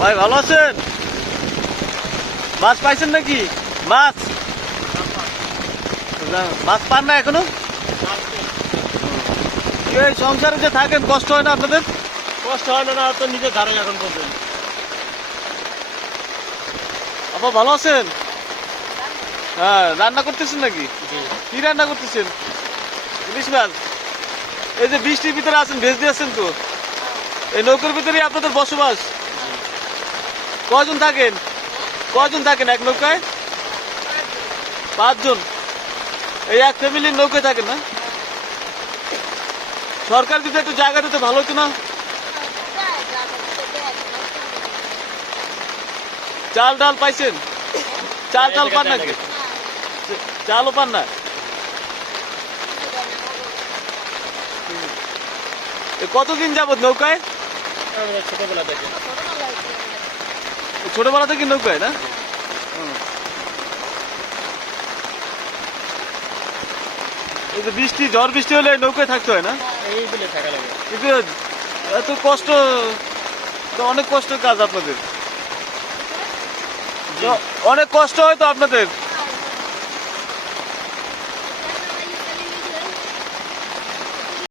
ভাই ভালো আছেন? মাছ পাইছেন নাকি? মাছ মাছ পান না এখনো? এই সংসারে যে থাকেন কষ্ট হয় না আপনাদের? কষ্ট হয় না, তো নিজে ধারে এখন বলবেন। আপা ভালো আছেন? হ্যাঁ, রান্না করতেছেন নাকি? কি রান্না করতেছেন? ইলিশ মাছ। এই যে বৃষ্টির ভিতরে আছেন, ভেজ দিয়েছেন তো? এই নৌকার ভিতরে আপনাদের বসবাস? কয়জন থাকেন? কয়জন থাকেন এক নৌকায়? 5 জন। এই এক ফ্যামিলির নৌকায় থাকেন না? সরকার যদি একটু জায়গা দিতে ভালো হতো না? চাল ডাল পাইছেন? চাল ডাল পান নাকি? চালও পান না? কতদিন যাবত নৌকায়? ছোটবেলা থেকে। ছোটবেলা থেকে নৌকায় না? এই যে বৃষ্টি, ঝড় বৃষ্টি হলে নৌকায় থাকতে হয় না? এই বলে থাকা লাগে। কিন্তু এত কষ্ট তো, অনেক কষ্টের কাজ আপনাদের। অনেক কষ্ট হয় তো আপনাদের।